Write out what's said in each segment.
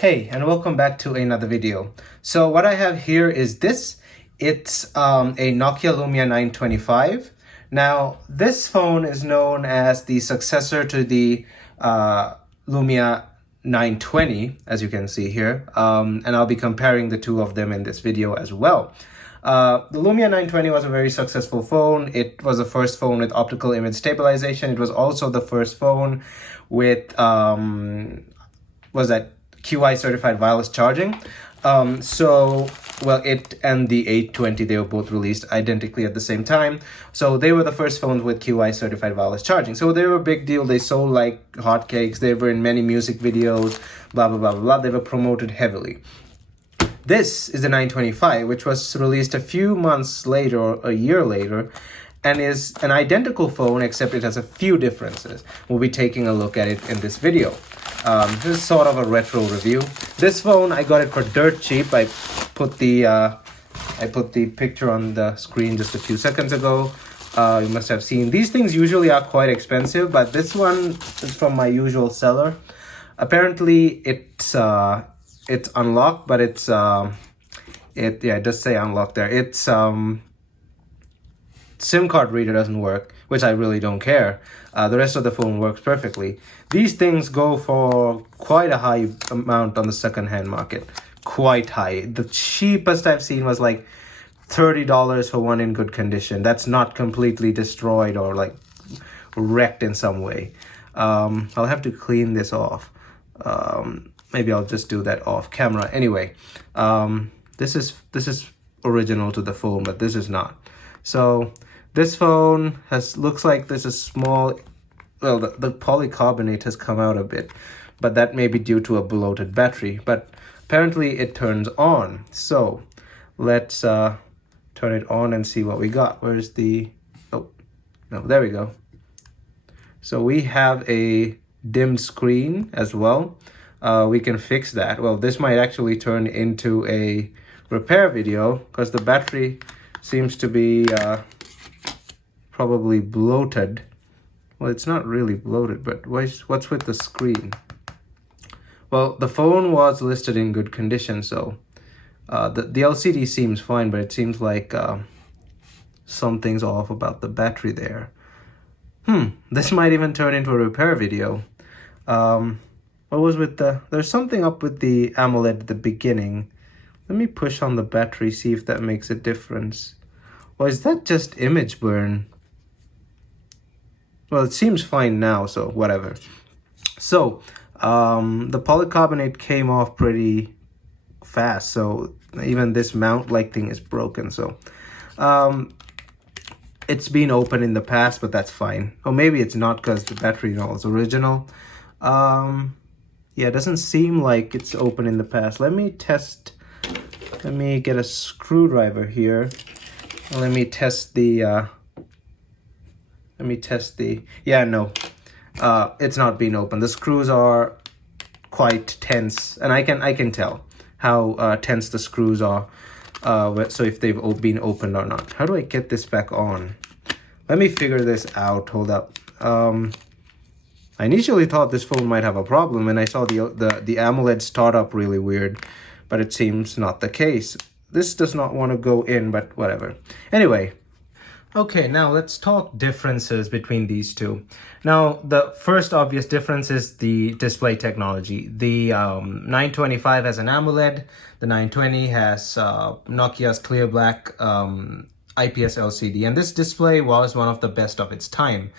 Hey, and welcome back to another video. So what I have here is this. It's a Nokia Lumia 925. Now, this phone is known as the successor to the Lumia 920, as you can see here. And I'll be comparing the two of them in this video as well. The Lumia 920 was a very successful phone. It was the first phone with optical image stabilization. It was also the first phone with, QI certified wireless charging. It and the 820, they were both released identically at the same time. So they were the first phones with QI certified wireless charging. So they were a big deal. They sold like hotcakes. They were in many music videos, blah, blah, blah, blah. They were promoted heavily. This is the 925, which was released a few months later or a year later, and is an identical phone, except it has a few differences. We'll be taking a look at it in this video. This is sort of a retro review. This phone, I got it for dirt cheap. I put the picture on the screen just a few seconds ago. You must have seen. These things usually are quite expensive, but this one is from my usual seller. Apparently, it's unlocked, but it does say unlocked there. It's SIM card reader doesn't work, which I really don't care. The rest of the phone works perfectly. These things go for quite a high amount on the second-hand market. Quite high. The cheapest I've seen was like $30 for one in good condition. That's not completely destroyed or like wrecked in some way. I'll have to clean this off. Maybe I'll just do that off camera. Anyway, this is original to the phone, but this is not. So this phone looks like there's a small, well, the polycarbonate has come out a bit, but that may be due to a bloated battery. But apparently it turns on. So let's turn it on and see what we got. Where's the, oh, no, there we go. So we have a dimmed screen as well. We can fix that. Well, this might actually turn into a repair video because the battery seems to be probably bloated. Well, it's not really bloated, but what's with the screen? Well, the phone was listed in good condition, so the LCD seems fine, but it seems like something's off about the battery there. This might even turn into a repair video. What was with there's something up with the Amoled at the beginning. Let me push on the battery, see if that makes a difference. Or is that just image burn? Well, it seems fine now, so whatever. So, the polycarbonate came off pretty fast, so even this mount-like thing is broken, so. It's been open in the past, but that's fine. Or maybe it's not because the battery is original. Yeah, it doesn't seem like it's open in the past. Let me get a screwdriver here. Let me test the, yeah, no, it's not being opened. The screws are quite tense, and I can tell how tense the screws are, so if they've been opened or not. How do I get this back on? Let me figure this out, hold up. I initially thought this phone might have a problem, and I saw the AMOLED start up really weird, but it seems not the case. This does not want to go in, but whatever. Anyway, okay, now let's talk differences between these two. Now, the first obvious difference is the display technology. The 925 has an AMOLED. The 920 has Nokia's clear black IPS LCD, and this display was one of the best of its time.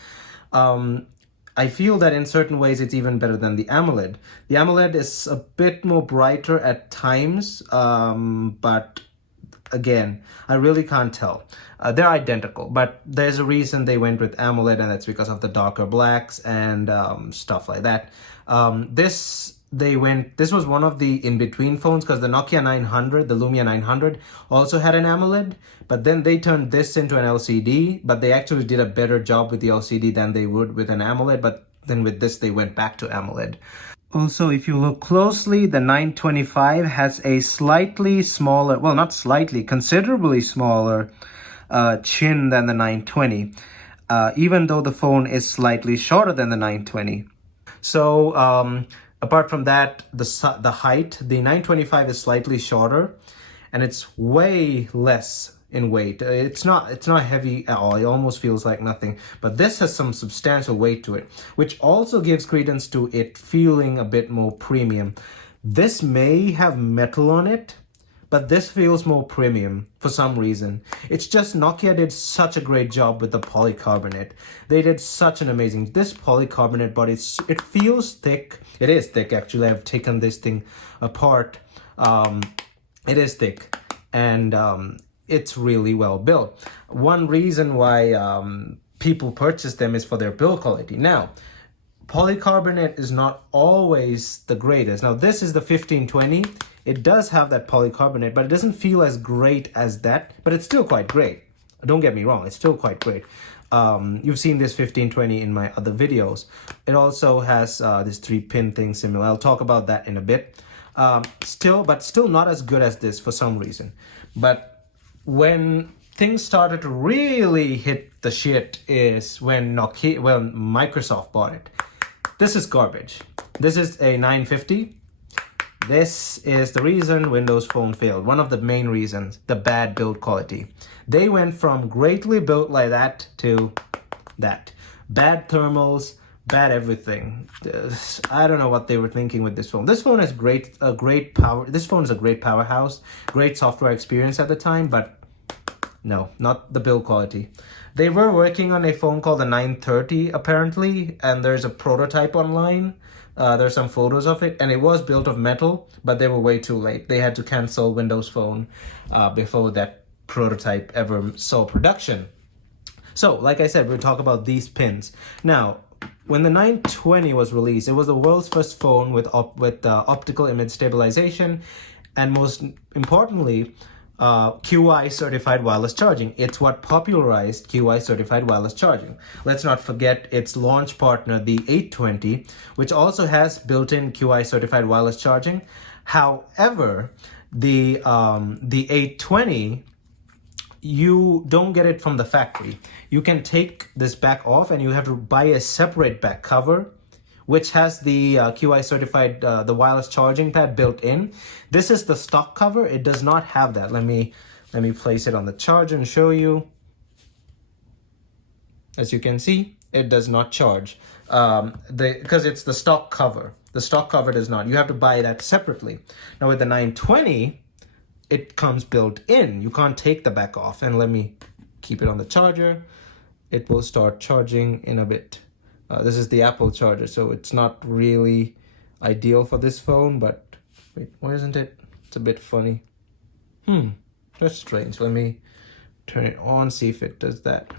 I feel that in certain ways it's even better than the AMOLED. The AMOLED is a bit more brighter at times, but again, I really can't tell. They're identical, but there's a reason they went with AMOLED, and that's because of the darker blacks and stuff like that. This was one of the in-between phones, because the Nokia 900, the Lumia 900, also had an AMOLED, but then they turned this into an LCD, but they actually did a better job with the LCD than they would with an AMOLED, but then with this they went back to AMOLED. Also, if you look closely, the 925 has a slightly smaller, well, not slightly, considerably smaller chin than the 920, even though the phone is slightly shorter than the 920. So Apart from that, the height, the 925 is slightly shorter, and it's way less in weight. It's not heavy at all. It almost feels like nothing. But this has some substantial weight to it, which also gives credence to it feeling a bit more premium. This may have metal on it, but this feels more premium for some reason. It's just Nokia did such a great job with the polycarbonate. They did such an amazing, this polycarbonate body, it feels thick. It is thick actually. I've taken this thing apart. It is thick, and it's really well built. One reason why people purchase them is for their build quality. Now, polycarbonate is not always the greatest. Now, this is the 1520. It does have that polycarbonate, but it doesn't feel as great as that, but it's still quite great. Don't get me wrong, it's still quite great. You've seen this 1520 in my other videos. It also has this 3-pin thing similar. I'll talk about that in a bit. Still not as good as this for some reason. But when things started to really hit the shit is when Microsoft bought it. This is garbage. This is a 950. This is the reason Windows Phone failed. One of the main reasons, the bad build quality. They went from greatly built like that to that. Bad thermals, bad everything. I don't know what they were thinking with this phone. This phone has great power. This phone is a great powerhouse, great software experience at the time, but no, not the build quality. They were working on a phone called the 930 apparently, and there's a prototype online. There's some photos of it, and it was built of metal, but they were way too late. They had to cancel Windows Phone before that prototype ever saw production. So, like I said, we'll talk about these pins. Now, when the 920 was released, it was the world's first phone with optical image stabilization, and most importantly, QI certified wireless charging. It's what popularized QI certified wireless charging. Let's not forget its launch partner, the 820, which also has built-in QI certified wireless charging. However, the 820, you don't get it from the factory. You can take this back off, and you have to buy a separate back cover, which has the QI certified, the wireless charging pad built in. This is the stock cover. It does not have that. Let me place it on the charger and show you. As you can see, it does not charge because it's the stock cover. The stock cover does not. You have to buy that separately. Now with the 920, it comes built in. You can't take the back off. And let me keep it on the charger. It will start charging in a bit. This is the Apple charger, so it's not really ideal for this phone, but wait, why isn't it? It's a bit funny. That's strange. Let me turn it on, see if it does that.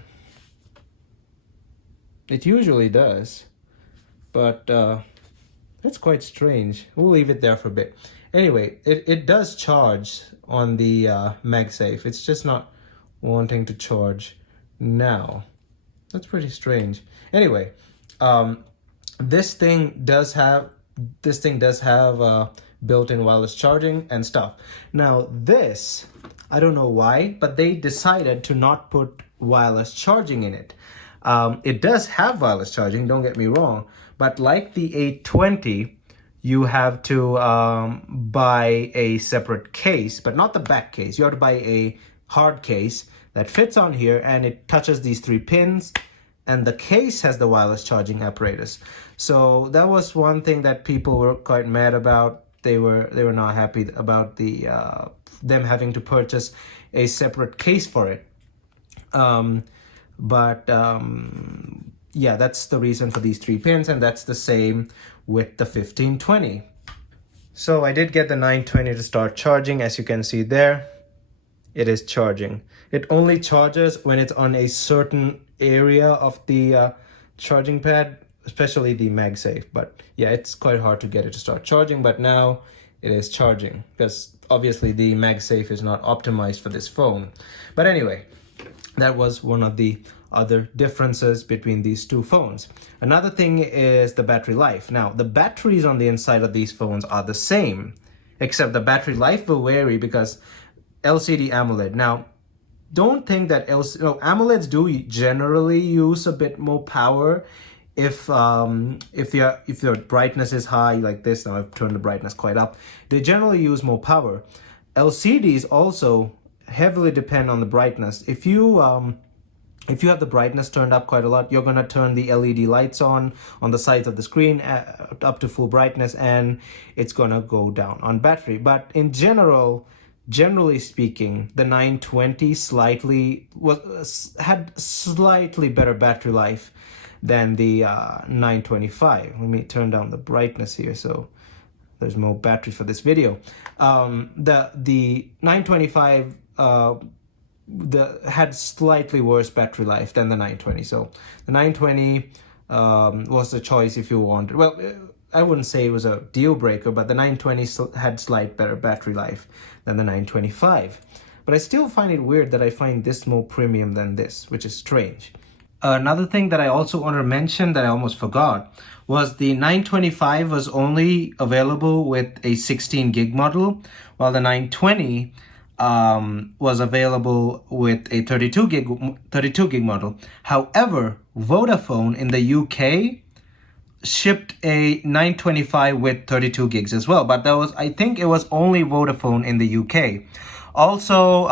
It usually does, but that's quite strange. We'll leave it there for a bit. Anyway, it does charge on the MagSafe. It's just not wanting to charge now. That's pretty strange. Anyway, this thing does have built-in wireless charging and stuff. Now this, I don't know why, but they decided to not put wireless charging in it. It does have wireless charging, don't get me wrong, but like the 820, you have to buy a separate case, but not the back case. You have to buy a hard case that fits on here, and it touches these 3 pins, and the case has the wireless charging apparatus. So that was one thing that people were quite mad about. They were not happy about the them having to purchase a separate case for it. Yeah, that's the reason for these 3 pins, and that's the same with the 1520. So I did get the 920 to start charging. As you can see there, it is charging. It only charges when it's on a certain area of the charging pad, especially the MagSafe. But yeah, it's quite hard to get it to start charging, but now it is charging because obviously the MagSafe is not optimized for this phone. But anyway, that was one of the other differences between these two phones. Another thing is the battery life. Now, the batteries on the inside of these phones are the same, except the battery life will vary because LCD AMOLED. Now, don't think that AMOLEDs do generally use a bit more power if your brightness is high like this, now I've turned the brightness quite up, they generally use more power. LCDs also heavily depend on the brightness. If you have the brightness turned up quite a lot, you're going to turn the LED lights on the sides of the screen up to full brightness, and it's going to go down on battery. But in generally speaking, the 920 had slightly better battery life than the 925. Let me turn down the brightness here so there's more battery for this video. The 925 had slightly worse battery life than the 920. So the 920 was the choice if you wanted. Well, I wouldn't say it was a deal breaker, but the 920 had slight better battery life than the 925. But I still find it weird that I find this more premium than this, which is strange. Another thing that I also want to mention that I almost forgot was the 925 was only available with a 16 gig model, while the 920 was available with a 32 gig model. However, Vodafone in the UK shipped a 925 with 32 gigs as well, but I think it was only Vodafone in the UK. Also,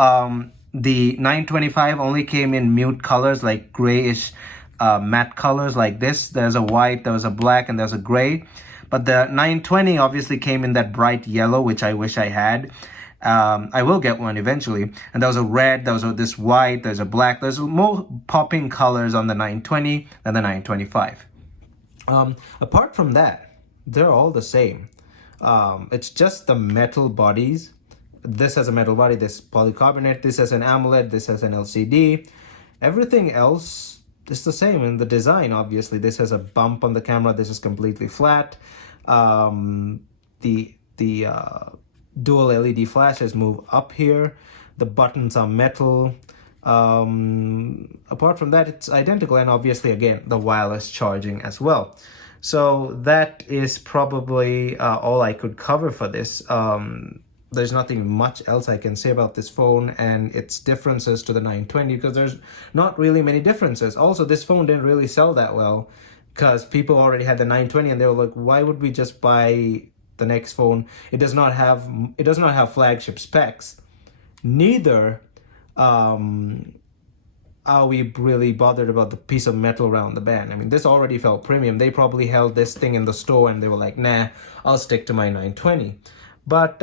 the 925 only came in mute colors like grayish matte colors like this. There's a white, there's a black, and there's a gray. But the 920 obviously came in that bright yellow, which I wish I had. I will get one eventually. And there was a red, there was this white, there's a black. There's more popping colors on the 920 than the 925. Apart from that, they're all the same. It's just the metal bodies. This has a metal body, this polycarbonate, this has an Amoled, this has an LCD. Everything else is the same in the design, obviously. This has a bump on the camera, this is completely flat. The dual LED flashes move up here. The buttons are metal. Apart from that, it's identical, and obviously, again, the wireless charging as well. So that is probably all I could cover for this. There's nothing much else I can say about this phone and its differences to the 920, because there's not really many differences. Also, this phone didn't really sell that well because people already had the 920 and they were like, why would we just buy the next phone? It does not have flagship specs. Neither are we really bothered about the piece of metal around the band. I mean, this already felt premium. They probably held this thing in the store and they were like, nah, I'll stick to my 920. But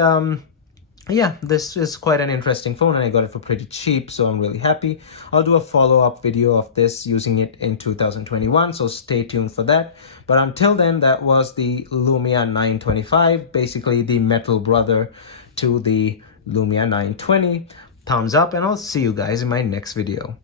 yeah, this is quite an interesting phone and I got it for pretty cheap, so I'm really happy. I'll do a follow-up video of this using it in 2021, so stay tuned for that. But until then, that was the Lumia 925, basically the metal brother to the Lumia 920. Thumbs up, and I'll see you guys in my next video.